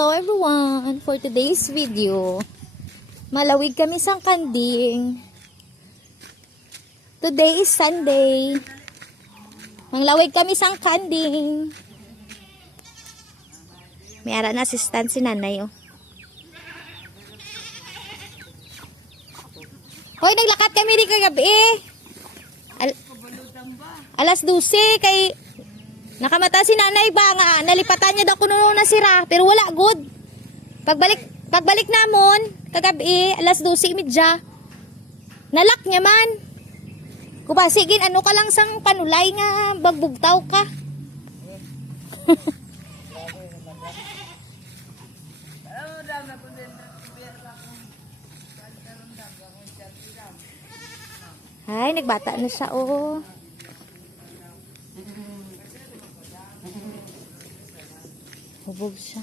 Hello everyone! For today's video, malawig kami sa kanding. Today is Sunday. Manglawig kami sa kanding. May ara na assistant si nanay, oh. Hoy, naglakat kami di kagabi. Alas 12 kay nakamata si nanay ba nga nalipatan niya daw kuno na sira pero wala good. Pagbalik namon kagabi alas 12:30. Nalak niya man. Kubasigin ano ka lang sang panulay nga bagbugtaw ka. Ay, nagbata na siya, oh. Hubog siya.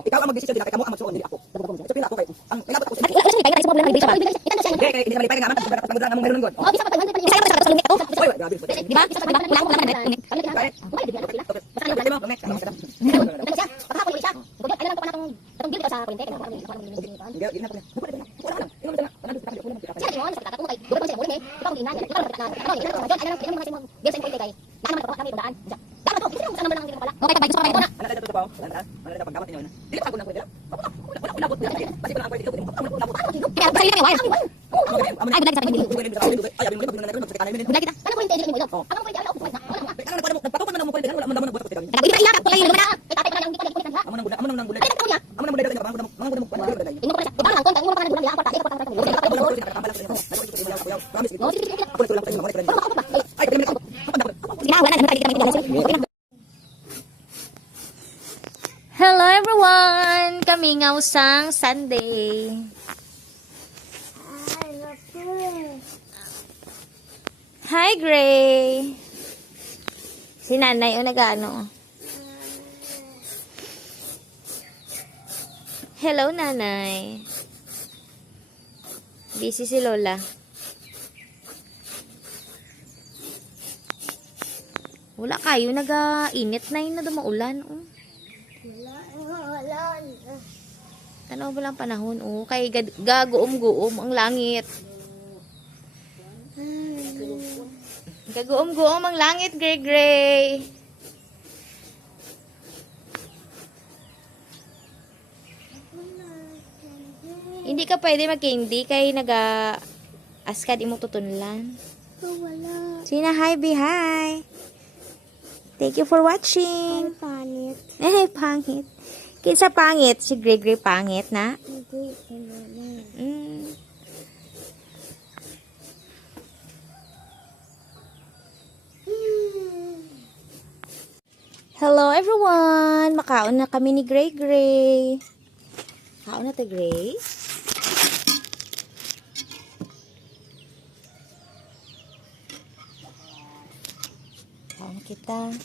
Ikaw ang mag-desisyon din kamo ang magsuon dili ako. So pila ako kay ang nabot ako. Hindi naman nga man pagmudra namong meron god. Oh, bisa pa pagmudra. Isa ka sa salungi ako. Di ba? Bisa pa lang lang lang. Hello everyone! Kami nga usang Sunday. Hi Gray! Si nanay o nag-ano? Hello nanay. Busy si Lola. Wala kayo, nag-init na yun na dumaulan. Oh. Tanaw ba lang panahon? Oh, kay gaguom-guom ang langit. Gaguom-guom ang langit, gray-gray. Hindi ka pwede mag-candy kay askad imong tutunlan. Wala. Sina, hi, be hi. Thank you for watching. Pangit. Pangit. Kinsa pangit? Si Gray-Gray pangit na? Hindi. Hello everyone! Makaon na kami ni Gray-Gray. Kaon na to, Gray. Kaon kita.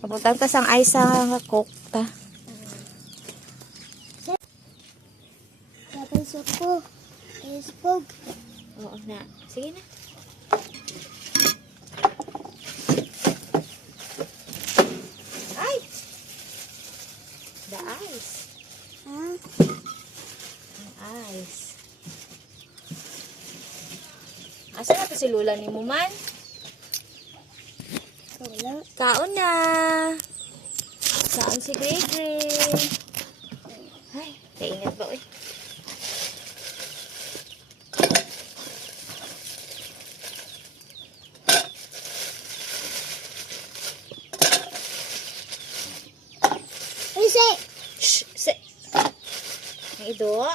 Pabutan ta sang ay sa coke ta. Gusto ko. Ispog. Oo na. Sige na. Ay! The ice. Ha? Ang ice. Asa na to si Lula ni mo man? Wala. Kaon na. Saan si Gregory? Ay, kaingat ba uy? Ise! Shh! Se! Ang ido.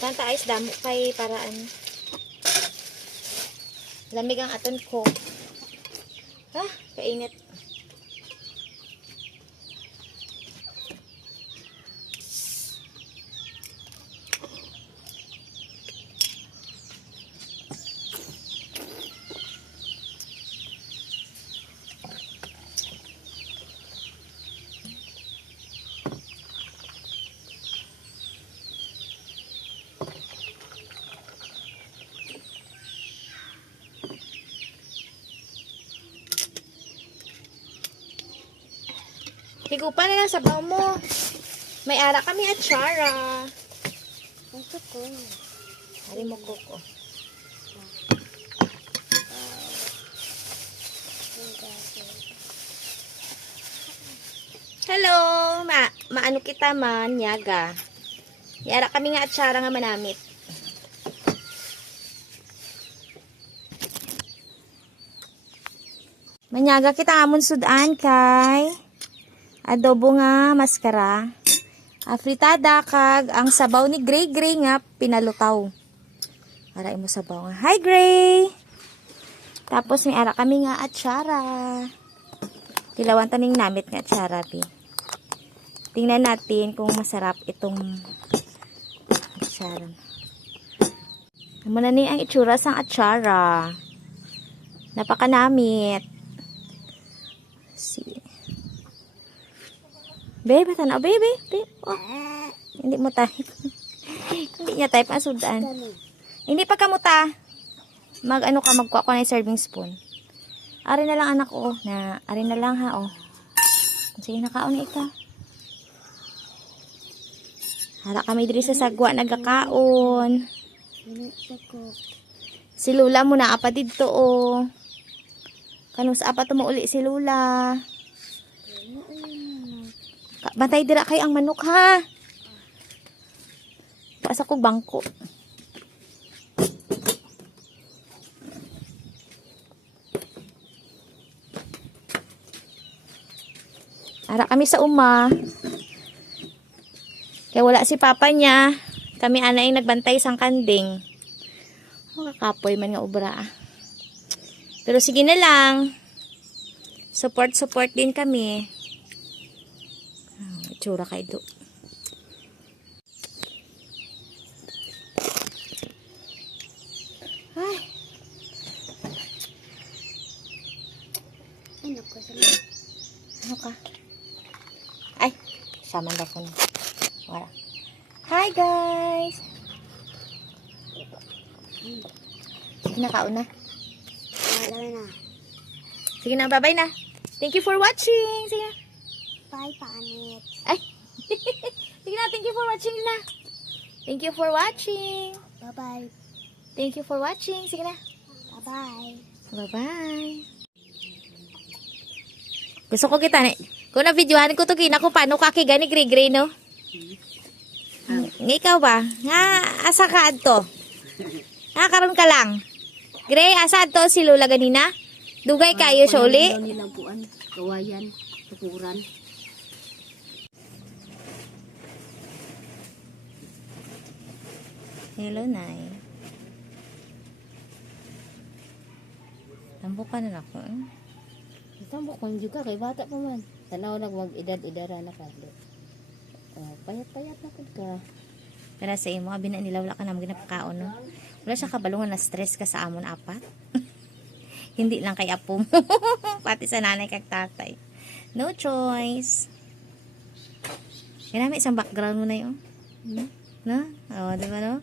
Kanta ayos damo kay paraan. Lamig ang aton ko. Ah, kainit. Higupan na lang sa baw mo. May ara kami at Chara. Gusto ko. Hari mo kuko. Hello, maano kita man, nyaga. May ara kami nga at Chara nga manamit. Manyaga kita amon sudan kay adobo nga maskara. Afritada kag ang sabaw ni Gray Gray nga pinalutaw. Ara mo sabaw nga. Hi Gray. Tapos may ara kami nga atsara. Tilawan taning namit nga atsara pi. Tingnan natin kung masarap itong atsara. Ano na ni ang itsura sang atsara. Napakanamit. Baby, tanaw, baby. Oh. Hindi mo type. Hindi niya type ang sudan. Hindi pa kamuta. Mag-ano ka, magkuha ko na yung serving spoon. Ari na lang anak ko. Ari na lang ha, oh. Sige, nakaon na ikaw. Hala kami diri sa sagwa, nagkakaon. Si Lula mo na apa dito, oh. Kanong sa apa tumuuli si Lula. Bantay dira kay ang manok ha. Pasa ko bangko. Ara kami sa uma. Kaya wala si papa niya. Kami ana yung nagbantay sang kanding. Kakapoy man nga ubra. Pero sige na lang. Support din kami. Itsura kay do. Ay. Ano ko sa Ano ka? Ay, saman ba ko na. Wala. Hi guys. Sige na, kaon na. Wala na. Sige na, bye-bye na. Thank you for watching. Sige na. Bye, panit. Ay. Sige na, thank you for watching na. Thank you for watching. Bye-bye. Thank you for watching. Sige na. Bye-bye. Bye-bye. Gusto ko kita ni. Kung na-videohan ko to kina ko paano ka kigani gray-gray no? Nga ikaw ba? Nga asa ka adto? Karon ka lang. Gray, asa adto si Lola ganina? Dugay kayo siya uli? Nilampuan, kawayan, tukuran. Hello, Nay. Tambukan na ako. Tambok man juga kay bata pa man. Tanaw na wag edad-edara na ka. Payat-payat na pud ka. Pero sa imo, abin na nila wala ka naman ginapakaon, no? Wala siya kabalungan na stress ka sa amon apat. Hindi lang kay apo mo. Pati sa nanay kag tatay. No choice. Kaya namin isang background mo na yun. No? Oo, di ba no?